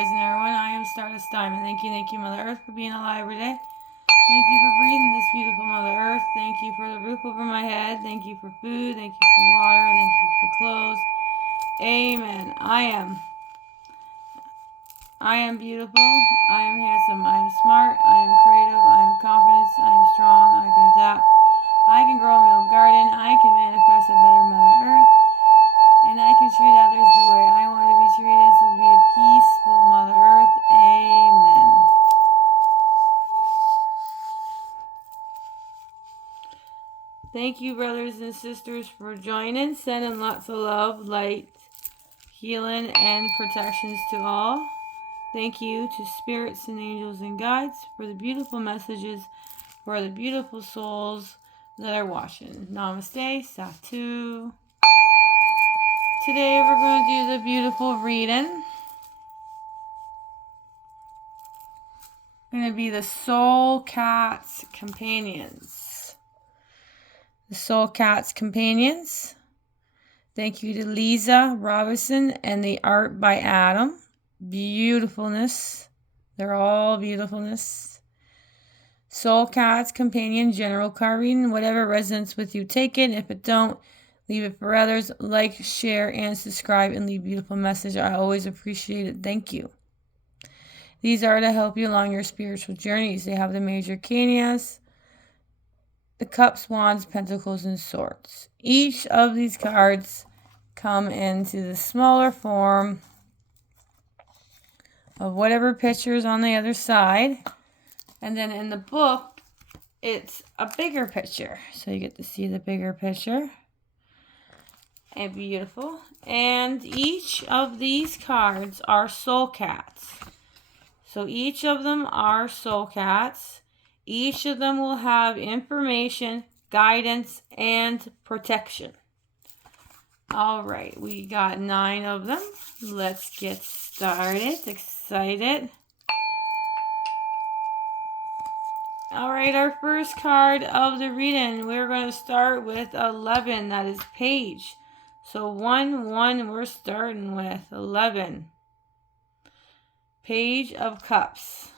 rising, everyone. I am Stardust Diamond. Thank you, Mother Earth, for being alive every day. Thank you for breathing this beautiful Mother Earth. Thank you for the roof over my head. Thank you for food. Thank you for water. Thank you for clothes. Amen. I am beautiful. I am handsome. I am smart. I am creative. I am confident. I am strong. I can adapt. I can grow my own garden. I can manifest a better Mother Earth. And I can treat others the way I want to be treated, so to be a peaceful Mother Earth. Amen. Thank you, brothers and sisters, for joining. Sending lots of love, light, healing, and protections to all. Thank you to spirits and angels and guides for the beautiful messages for the beautiful souls that are watching. Namaste, Satu. Today we're going to do the beautiful reading. Going to be the Soul Cat's Companions. The Soul Cat's Companions. Thank you to Lisa Robinson and the art by Adam. Beautifulness. They're all beautifulness. Soul Cat's Companion General Card Reading. Whatever resonates with you, take it. If it don't, leave it for others. Like, share, and subscribe, and leave a beautiful message. I always appreciate it. Thank you. These are to help you along your spiritual journeys. They have the major arcanas, the cups, wands, pentacles, and swords. Each of these cards come into the smaller form of whatever picture is on the other side. And then in the book, it's a bigger picture. So you get to see the bigger picture. And beautiful. And each of these cards are soul cats. So each of them are soul cats. Each of them will have information, guidance, and protection. All right, we got 9 of them. Let's get started. Excited. All right, our first card of the reading, we're going to start with 11. That is page. So 1, 1, we're starting with 11. Page of Cups.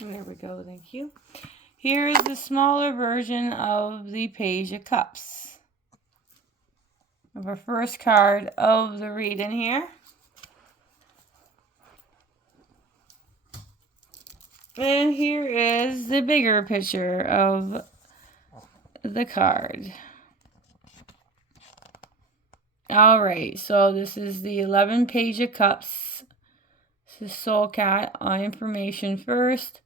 There we go, thank you. Here is the smaller version of the Page of Cups. Of our first card of the reading here. And here is the bigger picture of the card. All right, so this is the 11 Page of Cups. This is Soul Cat on information first.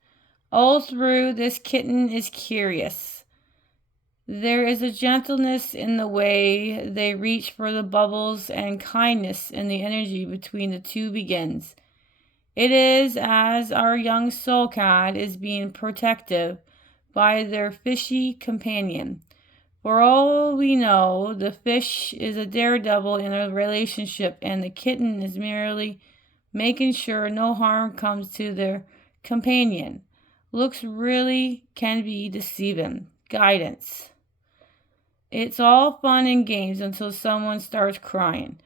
All through, this kitten is curious. There is a gentleness in the way they reach for the bubbles and kindness in the energy between the two begins. It is as our young soul cat is being protective by their fishy companion. For all we know, the fish is a daredevil in a relationship, and the kitten is merely making sure no harm comes to their companion. Looks really can be deceiving. Guidance. It's all fun and games until someone starts crying.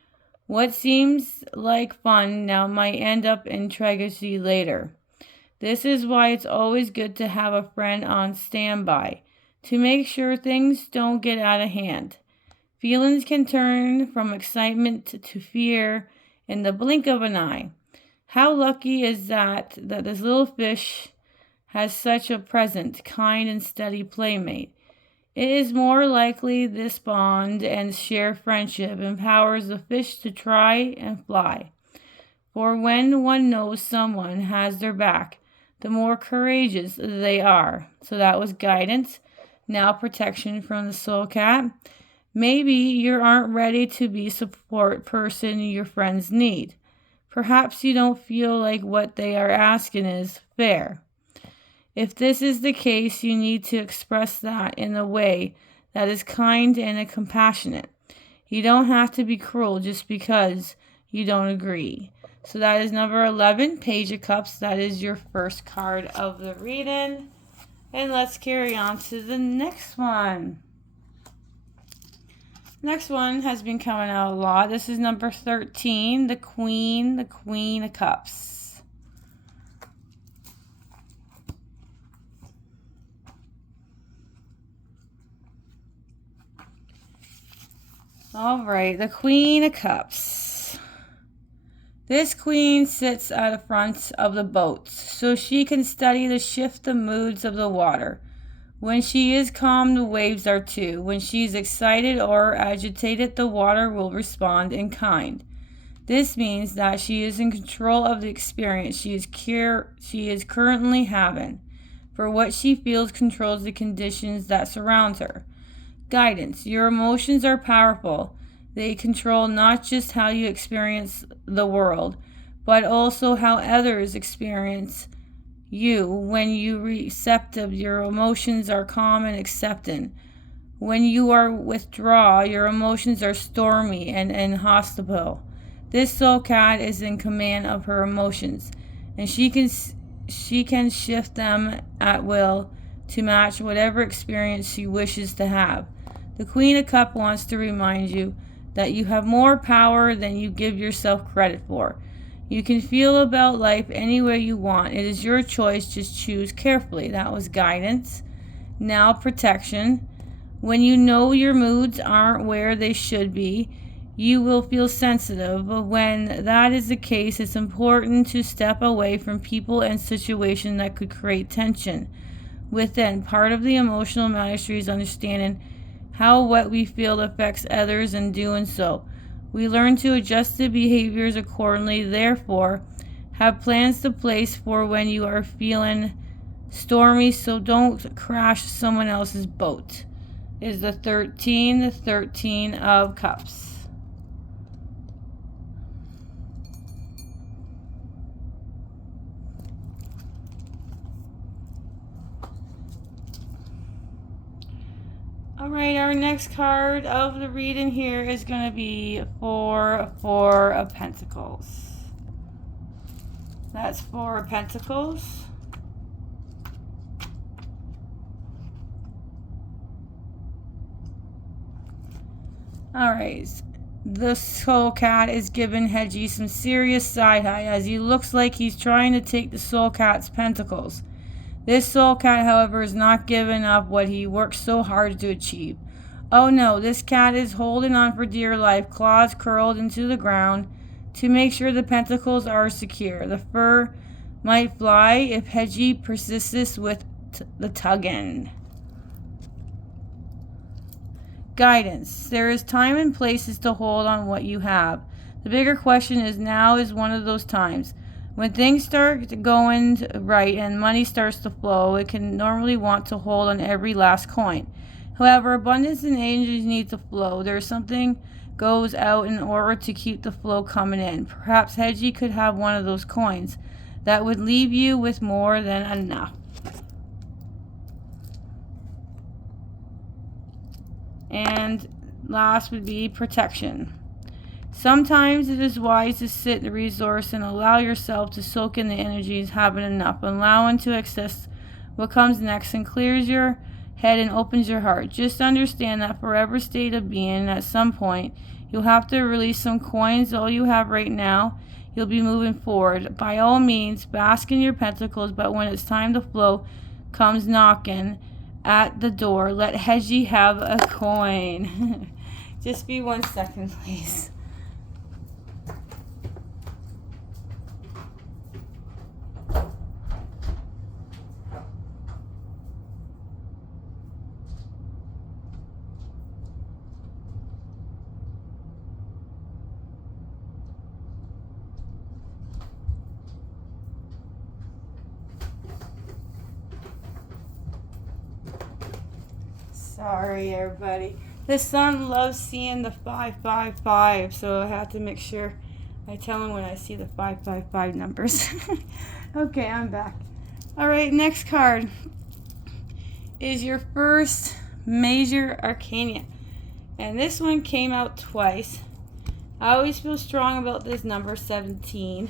What seems like fun now might end up in tragedy later. This is why it's always good to have a friend on standby to make sure things don't get out of hand. Feelings can turn from excitement to fear in the blink of an eye. How lucky is that this little fish has such a present, kind, and steady playmate. It is more likely this bond and shared friendship empowers the fish to try and fly. For when one knows someone has their back, the more courageous they are. So that was guidance. Now protection from the soul cat. Maybe you aren't ready to be a support person your friends need. Perhaps you don't feel like what they are asking is fair. If this is the case, you need to express that in a way that is kind and compassionate. You don't have to be cruel just because you don't agree. So that is number 11, Page of Cups. That is your first card of the reading. And let's carry on to the next one. Next one has been coming out a lot. This is number 13, the Queen of Cups. All right, the Queen of Cups. This queen sits at the front of the boat, so she can study the shift of moods of the water. When she is calm, the waves are too. When she is excited or agitated, the water will respond in kind. This means that she is in control of the experience she is currently having, for what she feels controls the conditions that surround her. Guidance. Your emotions are powerful. They control not just how you experience the world, but also how others experience you. When you receptive, your emotions are calm and accepting. When you are withdraw, your emotions are stormy and hostile. This soul cat is in command of her emotions, and she can shift them at will to match whatever experience she wishes to have. The Queen of Cups wants to remind you that you have more power than you give yourself credit for. You can feel about life any way you want. It is your choice. Just choose carefully. That was guidance. Now protection. When you know your moods aren't where they should be, you will feel sensitive. But when that is the case, it's important to step away from people and situations that could create tension within. Part of the emotional mastery is understanding how what we feel affects others, and doing so, we learn to adjust the behaviors accordingly. Therefore, have plans to place for when you are feeling stormy, so don't crash someone else's boat. Is the 13 of Cups. Alright, our next card of the reading here is going to be Four of Pentacles. That's Four of Pentacles. Alright, the soul cat is giving Hedgie some serious side eye as he looks like he's trying to take the soul cat's pentacles. This soul cat, however, is not giving up what he worked so hard to achieve. Oh no, this cat is holding on for dear life, claws curled into the ground to make sure the pentacles are secure. The fur might fly if Hedgie persists with the tugging. Guidance. There is time and places to hold on what you have. The bigger question is, now is one of those times. When things start going right and money starts to flow, it can normally want to hold on every last coin. However, abundance and energies need to flow. There's something goes out in order to keep the flow coming in. Perhaps Hedgie could have one of those coins that would leave you with more than enough. And last would be protection. Sometimes it is wise to sit in the resource and allow yourself to soak in the energies, having enough, allowing to access what comes next, and clears your head and opens your heart. Just understand that forever state of being, at some point, you'll have to release some coins. All you have right now, you'll be moving forward. By all means, bask in your pentacles, but when it's time to flow comes knocking at the door, let Hedgie have a coin. Just be 1 second, please. Sorry, everybody. The son loves seeing the 555, so I have to make sure I tell him when I see the 555 numbers. Okay, I'm back. All right, next card is your first major arcana, and this one came out twice. I always feel strong about this number 17.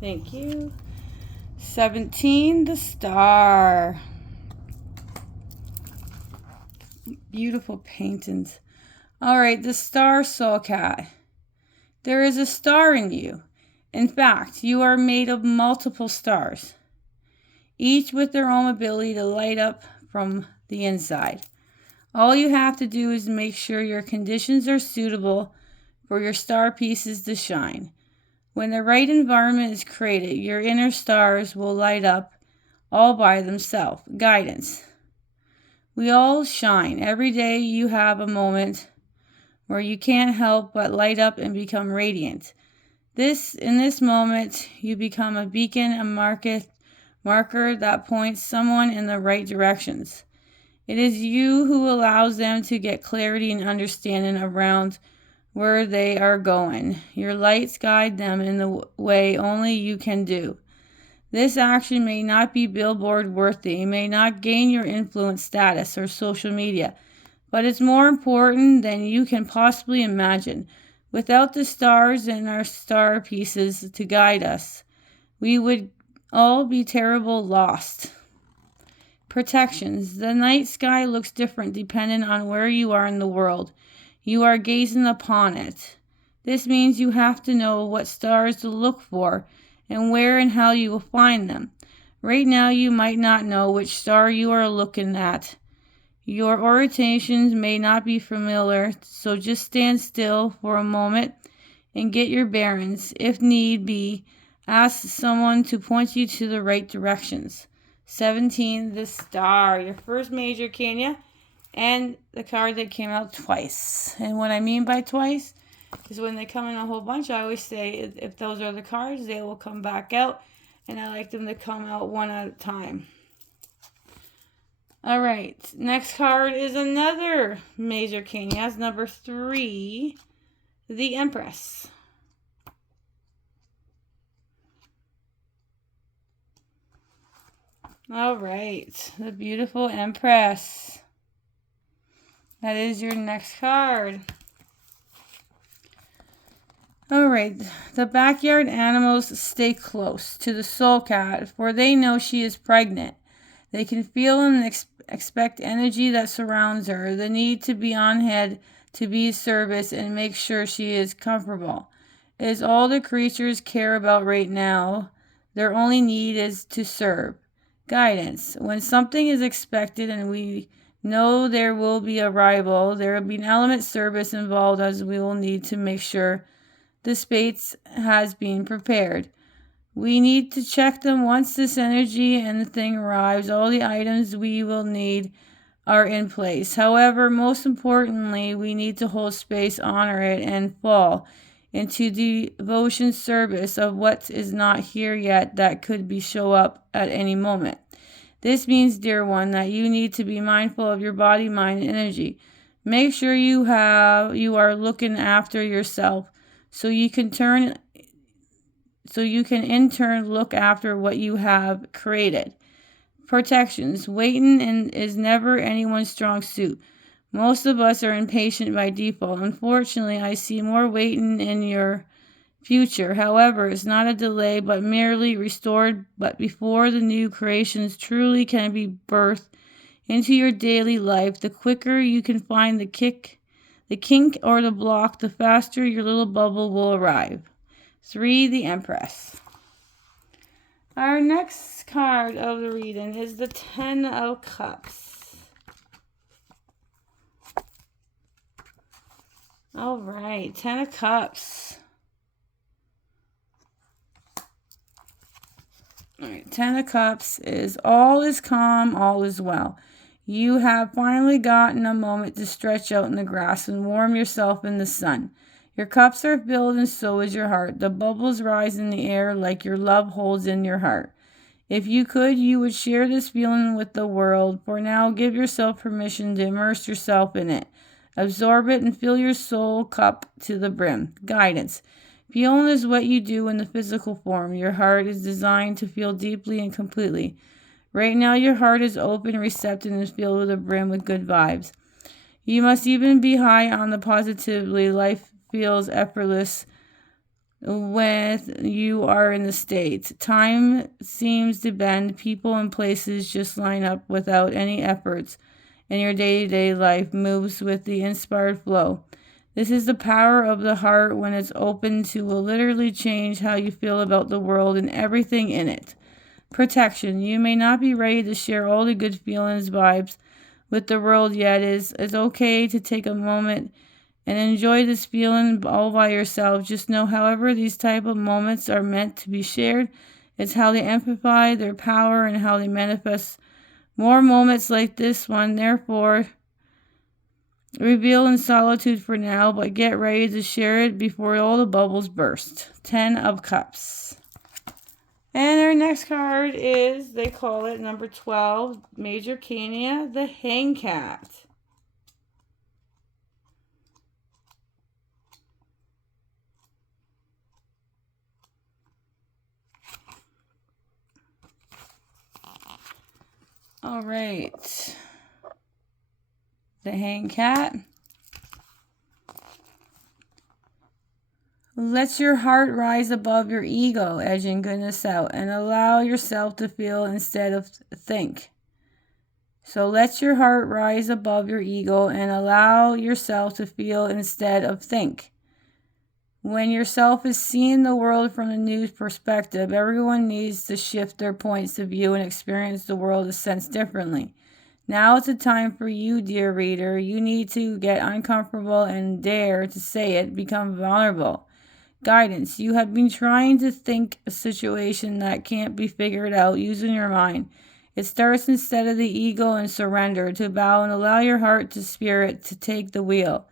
Thank you. 17, the star. Beautiful paintings. All right, the star, Soul Cat. There is a star in you. In fact, you are made of multiple stars, each with their own ability to light up from the inside. All you have to do is make sure your conditions are suitable for your star pieces to shine. When the right environment is created, your inner stars will light up all by themselves. Guidance. We all shine. Every day you have a moment where you can't help but light up and become radiant. In this moment, you become a beacon, a marker that points someone in the right directions. It is you who allows them to get clarity and understanding around where they are going. Your lights guide them in the way only you can do. This action may not be billboard worthy, may not gain your influence status or social media, but it's more important than you can possibly imagine. Without the stars and our star pieces to guide us, we would all be terrible lost. Protections. The night sky looks different depending on where you are in the world. You are gazing upon it. This means you have to know what stars to look for and where and how you will find them. Right now you might not know which star you are looking at. Your orientations may not be familiar, so just stand still for a moment and get your bearings. If need be, ask someone to point you to the right directions. 17, the star, your first major arcana, and the card that came out twice. And what I mean by twice is when they come in a whole bunch, I always say if those are the cards, they will come back out, and I like them to come out one at a time. All right, next card is another major arcana. It's number 3, the Empress. All right, the beautiful Empress. That is your next card. All right, the backyard animals stay close to the Soul Cat, for they know she is pregnant. They can feel and expect energy that surrounds her, the need to be on hand to be of service and make sure she is comfortable. It is all the creatures care about right now. Their only need is to serve. Guidance. When something is expected and we know there will be arrival, there will be an element service involved, as we will need to make sure the space has been prepared. We need to check them once this energy and the thing arrives. All the items we will need are in place. However, most importantly, we need to hold space, honor it, and fall into devotion service of what is not here yet that could show up at any moment. This means, dear one, that you need to be mindful of your body, mind, and energy. Make sure you are looking after yourself so you can in turn look after what you have created. Protections. Waiting is never anyone's strong suit. Most of us are impatient by default. Unfortunately, I see more waiting in your future. However, it's not a delay, but merely restored. But before the new creations truly can be birthed into your daily life, the quicker you can find the kink or the block, the faster your little bubble will arrive. 3, the Empress. Our next card of the reading is the 10 of Cups. All right, 10 of Cups. All right, 10 of Cups is all is calm, all is well. You have finally gotten a moment to stretch out in the grass and warm yourself in the sun. Your cups are filled and so is your heart. The bubbles rise in the air like your love holds in your heart. If you could, you would share this feeling with the world. For now, give yourself permission to immerse yourself in it. Absorb it and fill your soul cup to the brim. Guidance. Feeling is what you do in the physical form. Your heart is designed to feel deeply and completely. Right now, your heart is open, receptive, and filled with a brim with good vibes. You must even be high on the positively. Life feels effortless when you are in the state. Time seems to bend. People and places just line up without any efforts, and your day-to-day life moves with the inspired flow. This is the power of the heart when it's open to will literally change how you feel about the world and everything in it. Protection. You may not be ready to share all the good feelings, vibes with the world yet. It's okay to take a moment and enjoy this feeling all by yourself. Just know, however, these type of moments are meant to be shared. It's how they amplify their power and how they manifest more moments like this one. Therefore, reveal in solitude for now, but get ready to share it before all the bubbles burst. 10 of Cups. And our next card is, they call it number 12, Major Arcana, the Hanged Cat. All right. The Hanged Cat. Let your heart rise above your ego, edging goodness out, and allow yourself to feel instead of think. So let your heart rise above your ego and allow yourself to feel instead of think. When yourself is seeing the world from a new perspective, everyone needs to shift their points of view and experience the world a sense differently. Now is the time for you, dear reader. You need to get uncomfortable and dare to say it, become vulnerable. Guidance. You have been trying to think a situation that can't be figured out using your mind. It starts instead of the ego and surrender, to bow and allow your heart to spirit to take the wheel.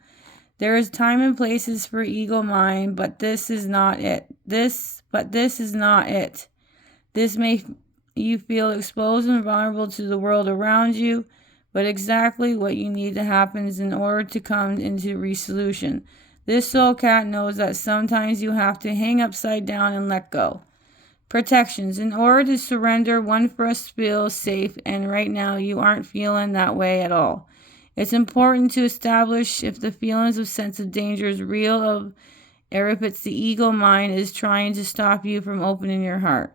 There is time and places for ego mind, but this is not it. This is not it. This may you feel exposed and vulnerable to the world around you, but exactly what you need to happen is in order to come into resolution. This soul cat knows that sometimes you have to hang upside down and let go. Protections. In order to surrender, one first feels safe, and right now you aren't feeling that way at all. It's important to establish if the feelings of sense of danger is real, or if it's the ego mind is trying to stop you from opening your heart.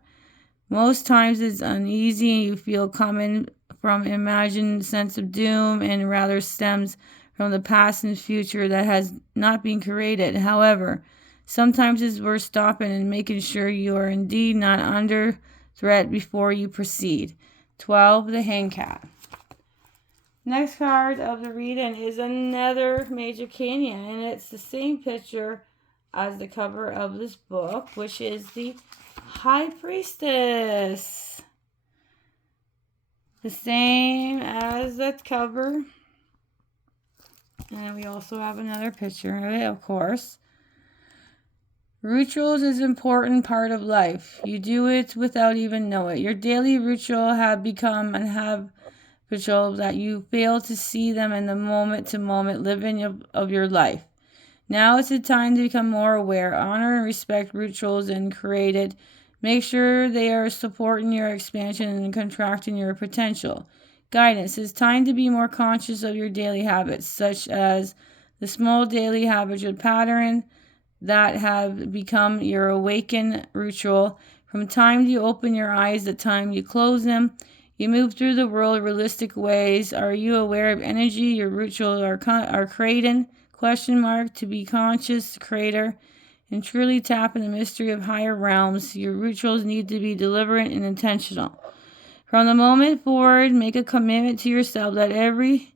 Most times it's uneasy and you feel coming from imagined sense of doom and rather stems from the past and future that has not been created. However, sometimes it's worth stopping and making sure you are indeed not under threat before you proceed. 12, the Hanged Cat. Next card of the reading is another Major Arcana, and it's the same picture as the cover of this book, which is the High Priestess. The same as that cover. And we also have another picture of it, of course. Rituals is an important part of life. You do it without even knowing it. Your daily ritual have become habitual that you fail to see them in the moment-to-moment living of your life. Now is the time to become more aware. Honor and respect rituals and created. Make sure they are supporting your expansion and contracting your potential. Guidance. It's time to be more conscious of your daily habits, such as the small daily habitual pattern that have become your awakened ritual. From time you open your eyes to time you close them, you move through the world realistic ways. Are you aware of energy your rituals are creating? To be conscious creator and truly tap in the mystery of higher realms. Your rituals need to be deliberate and intentional. From the moment forward, make a commitment to yourself that everything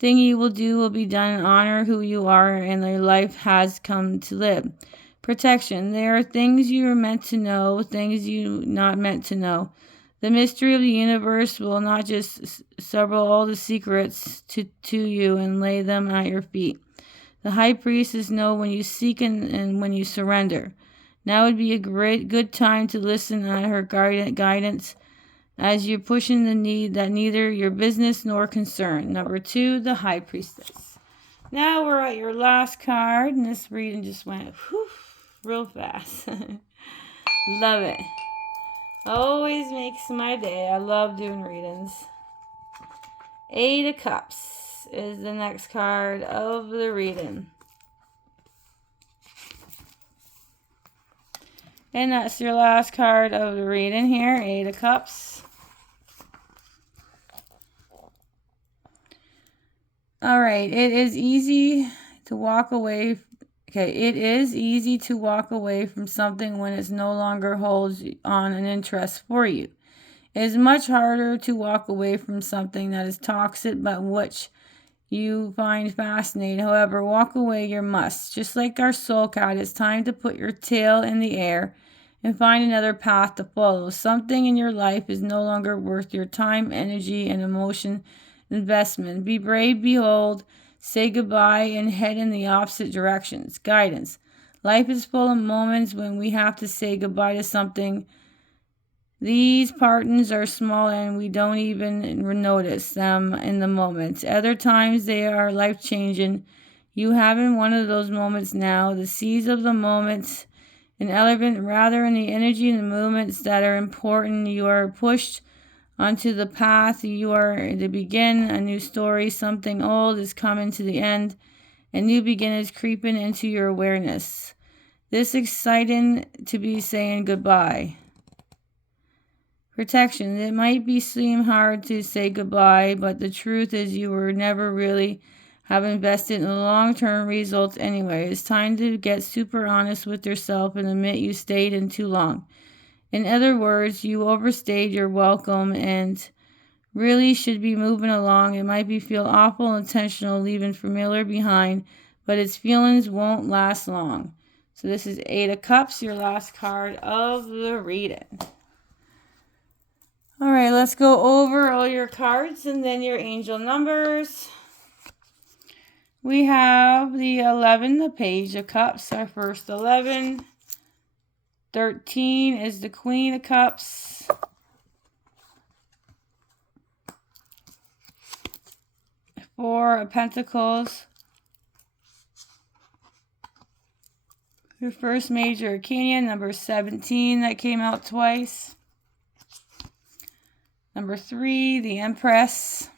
you will do will be done in honor who you are and your life has come to live. Protection. There are things you are meant to know, things you not meant to know. The mystery of the universe will not just several all the secrets to you and lay them at your feet. The high priestess knows when you seek and when you surrender. Now would be a good time to listen at her guidance as you're pushing the need that neither your business nor concern. Number 2, the High Priestess. Now we're at your last card, and this reading just went real fast. Love it. Always makes my day. I love doing readings. 8 of Cups is the next card of the reading. And that's your last card of the reading here, 8 of Cups. All right, it is easy to walk away. Okay, it is easy to walk away from something when it no longer holds on an interest for you. It is much harder to walk away from something that is toxic but which you find fascinating. However, walk away you must. Just like our soul cat, it's time to put your tail in the air and find another path to follow. Something in your life is no longer worth your time, energy, and emotion investment. Be brave, behold, say goodbye, and head in the opposite directions. Guidance. Life is full of moments when we have to say goodbye to something. These partings are small and we don't even notice them in the moment. Other times they are life-changing. You having one of those moments now. The seeds of the moments and element rather in the energy and the movements that are important. You are pushed onto the path. You are to begin a new story. Something old is coming to the end. A new beginning is creeping into your awareness. This exciting to be saying goodbye. Protection. It might seem hard to say goodbye, but the truth is you were never really have invested in the long-term results anyway. It's time to get super honest with yourself and admit you stayed in too long. In other words, you overstayed your welcome and really should be moving along. It might feel awful intentional leaving familiar behind, but its feelings won't last long. So this is 8 of Cups, your last card of the reading. All right, let's go over all your cards and then your angel numbers. We have the 11, the Page of Cups, our first 11. 13 is the Queen of Cups. 4 of Pentacles. Your first major arcana, number 17, that came out twice. Number 3, the Empress.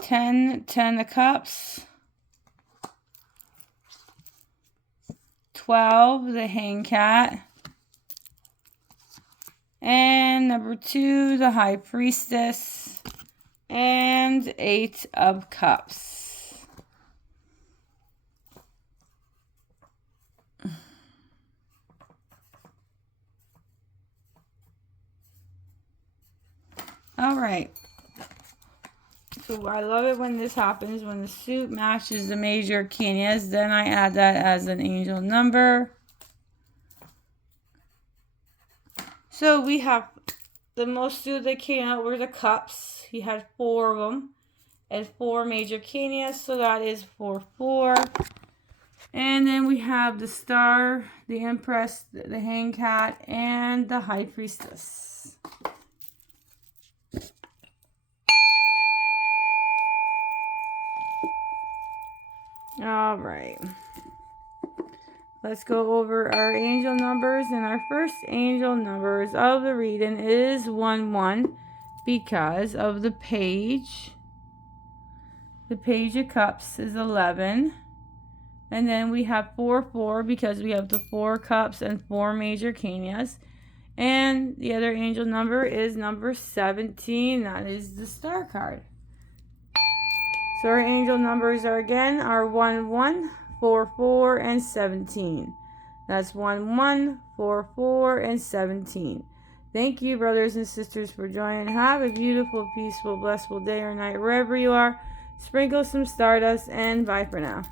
10 of Cups. 12, the Hanged Cat. And number 2, the High Priestess. And 8 of Cups. All right. So I love it when this happens, when the suit matches the major arcanas. Then I add that as an angel number. So we have the most suit that came out were the Cups. He had 4 of them and 4 major arcanas, so that is 4. And then we have the Star, the Empress, the Hanged Cat, and the High Priestess. All right. Let's go over our angel numbers. And our first angel numbers of the reading is 1-1 because of the Page. The Page of Cups is 11. And then we have 4-4 because we have the 4 cups and 4 major arcanas. And the other angel number is number 17. That is the Star card. So our angel numbers are 1-1, 4-4, and 17. That's 1-1, 4-4, and 17. Thank you, brothers and sisters, for joining. Have a beautiful, peaceful, blissful day or night wherever you are. Sprinkle some stardust, and bye for now.